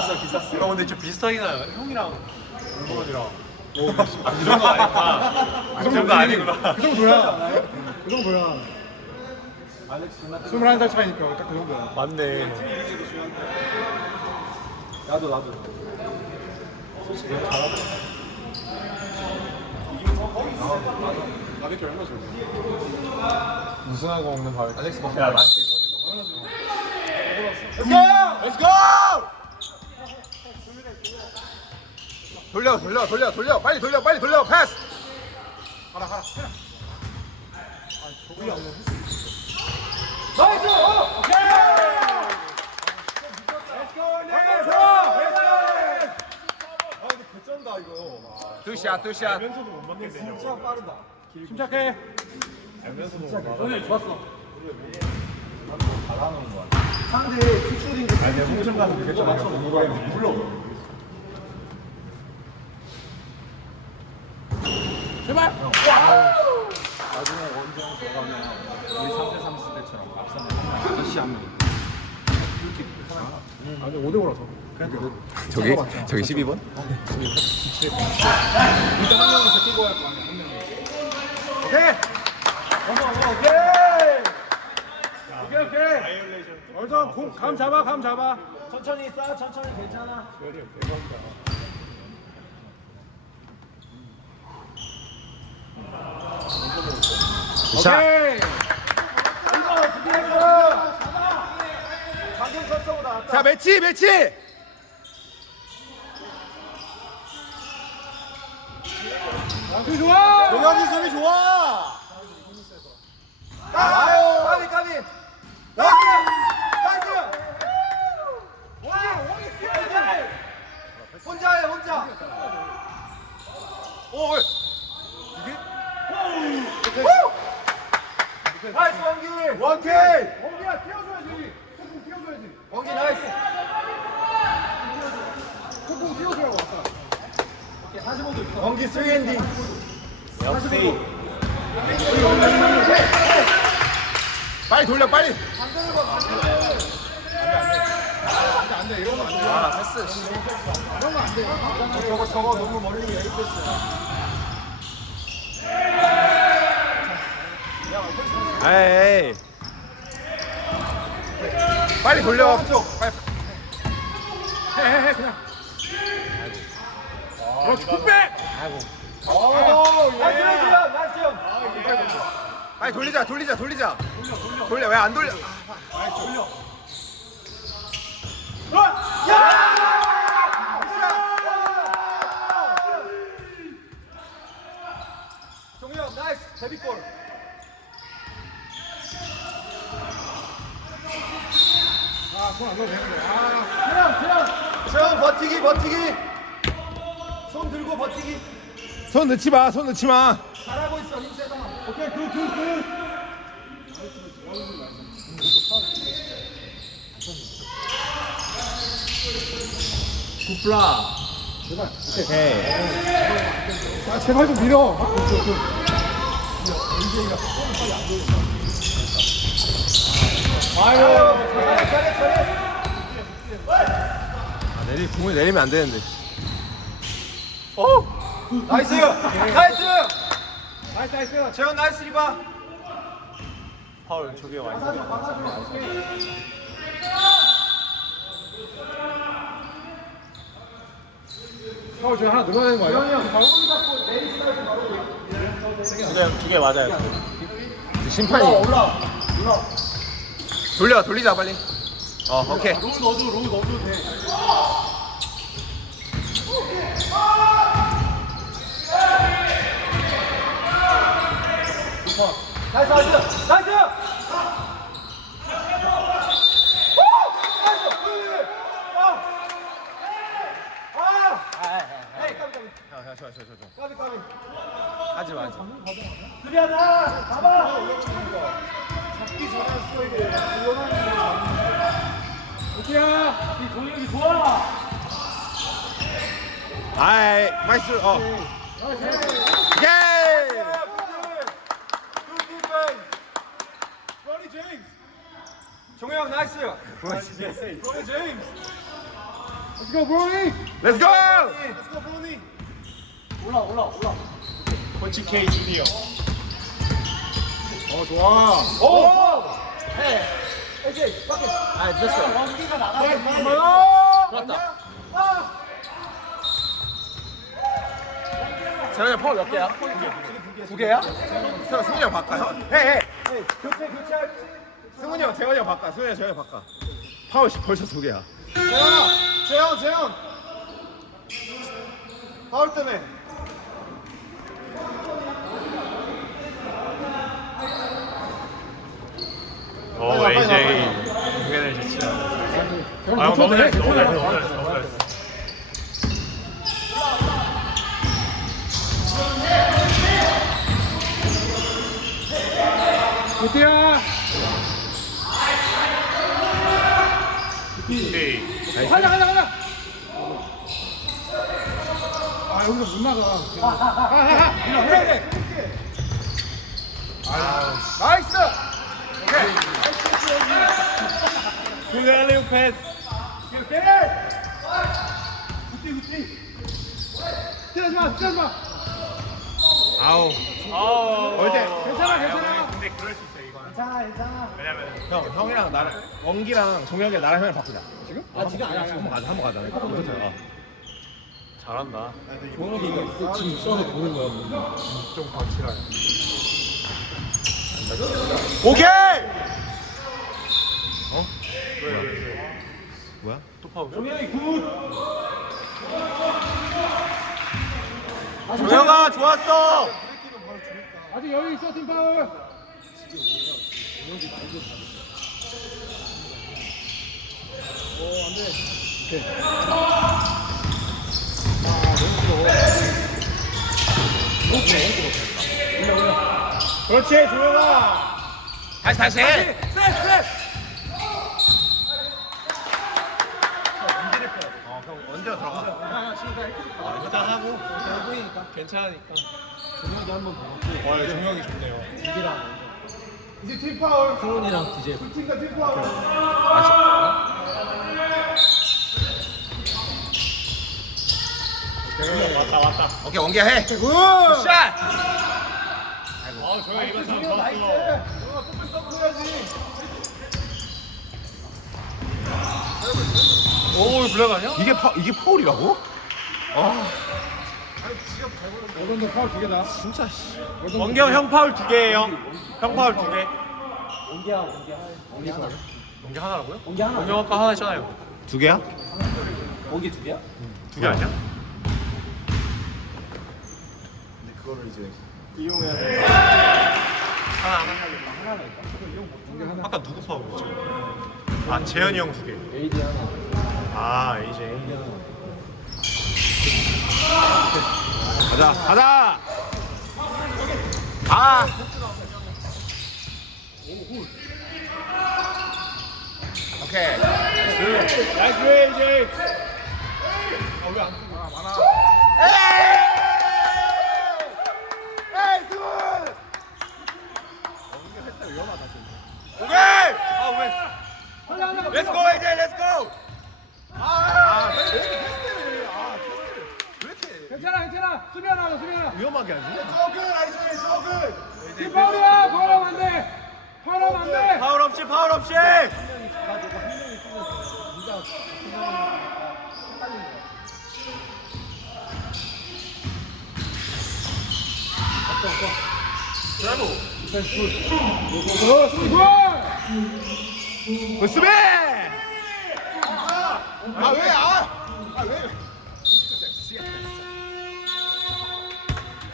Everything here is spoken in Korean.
쌌어 기쌌어 형 근데 좀 비슷하긴 해요. 형이랑 울버거지랑. 아, 그 정도 아니구나. 그 정도 아니구나. 그 정도야. 그 정도야. 21살 차이니까 딱 그 정도야. 맞네. 나도 나도 나밖에 얼마 줘. 우승하고 먹는 밥 알렉스 먹 야, 맞지. Let's go! 돌려 돌려 돌려 돌려. 빨리 돌려 빨리 돌려. 패스. 가라 가라. 나이스! 어, 오케이! 아 근데 개쩐다 이거 투샷 투샷 진짜 빠르다 침착해. 상대 투수인 게 아니 공천 가서 맞춰 물러 제발. 나중에 원정 들어가면 우리 3대 3 했을 때처럼 앞선에 다시 한 명. 아니 5대 5라서. 저기 저기 12번? 일단 한 명은 제끼고 할거 아니야. 한 명은. 오케이. 오케이. 오케이 오케이. 얼른 공감 잡아 감 잡아. 천천히 싸 천천히 괜찮아. 자. 자 매치 매치. 양수 좋아. 동혁이 수비 좋아. 아유, 까비 까비. 나이스, 나이스. 뛰어야지. 혼자 해, 혼자. 오, 이게? 나이스 원기. 원기. 원기야 뛰어줘야지. 소금 뛰어줘야지. 원기 나이스. 소금 뛰어줘야고 아까. 원기 3엔딩. 역시. 빨리 돌려 빨리. 저거 저거 너무 멀리 에이 패스. 에이. 빨리 돌려. 빨리. 해해해 그냥. 그렇지 굿백. 오, 나이스 나이스 나이스. 빨리 돌리자 돌리자 돌리자. 돌려 왜안 돌려? 종영 나이스 데뷔골. 손안 넣어도 되는데. 아. 형 버티기 버티기. 손 들고 버티기. 손 넣지 마. 손 넣지 마. 잘하고 있어 힘 세다. 오케이 굿 굿 굿. 굿플라. 오케이. 아 제발 좀 밀어. 아, 굿, 굿, 굿. 잘해 잘해 잘해. 아, 내리 공을 내리면 안 되는데. 나이스 나이스. 나이스 나이스. 재현 나이스 리바. 파울 저기 와 있어. 파울 중에 하나 되는 거 아니야? 두개 맞아요. 심판이. 올라. 돌려 돌리자 빨리. 어 오케이. 롤 넣어도 롤 넣어도 돼. 나이스 나이스 나이스. 아! 아! 까비, 까비. 하지 마. 하지 마. 수비하자. 잡아. 잡기 전에 스트라이크. 이거는 오케이야. 이 동력이 좋아. 아이 나이스. 어. 오케이. 로니 제임스. 종영 나이스. 로니 제임스. 렛츠고 브로니 렛츠 고! 펀치 K 주니어. 어 좋아 아늦 었어. 어 좋았다. 재현이 파울 몇 개야? 두 개야? 형, 승훈이 형 바꿔. 헤이, 헤이. 교체 교체 승훈이 형, 재현이 형 바꿔. 승훈이 형, 재현이 형 바꿔. 파울 씨 벌써 두 개야. 재현아 재현 재현 파울 때문에 오 AJ. 공연을 제치다. 아 형, 너무 잘했어 너무 잘했어 너무 잘했어 너무 잘했어. 굿이야 오케이. 가자 가자 가자. 아 여기서 못 나가. 하하하 그래 그래 나이스. 그 알리오 패스. 오케이. 굿띠 굿띠 스 아우. 아우. 어때? 괜찮아 괜찮아 근데 그럴 수 있어 이거는. 괜찮아 괜찮아 왜냐면 형, 형이랑 나랑, 원기랑 종혁이 나랑 형이랑 바꾸자. 지금? 아, 지금 아니야. 한번 가자, 한번 가자. 어. 잘한다. 지금 써서 보는 거야 좀 거칠하네. 오케이! 왜, 왜, 왜? 뭐야? 또 파울. 종현이 굿 종혁아, 좋았어! 아직 여유 있어 팀 파울 그렇지 조용아 다시, 다시! 어, 하고. 괜찮으니까. 종혁이 한번 더. 와, 종혁이 좋네요. 이제 팀 파울 승훈이랑 DJ. 두 팀과 팀 파울 왔다, 왔다. 오케이, 원기 해! 굿 샷! 아, 종혁 이번 참 좋았어. 종혁아 끝을 써줘야지 오, 블랙 아니야? 이게 파, 이게 파울이라고? 이번도 파울 두 개다 진짜, 씨. 원경 형 파울 두 개예요. 형 파울 두 개. 원기야 원기 하나. 원기 하나. 원경 하나라고요? 원기 하나. 원경 아까 하나 했잖아요. 두 개야? 원기 두 개야? 두 개 아니야? 하나 하나. 아까 누구 파울이었지? 아 재현이 형 두 개. AD 하나. 아 AJ. 가자, 가자! 아! 오케이. 나이스 AJ. 에이, 승훈! 오케이! 아 왜? 렛츠고, 이제 렛츠고! 아, 테스트를, 아, 테스트를. 왜 이렇게 괜찮아 괜찮아 수비 하나 하자 수비 하나 위험하게 하지? 팀 파울이야 파울하면 안 돼 파울하면 안 돼 파울 없이 파울 없이. 어 수비 굿 굿스비! 아, 왜, 아! 아, 왜?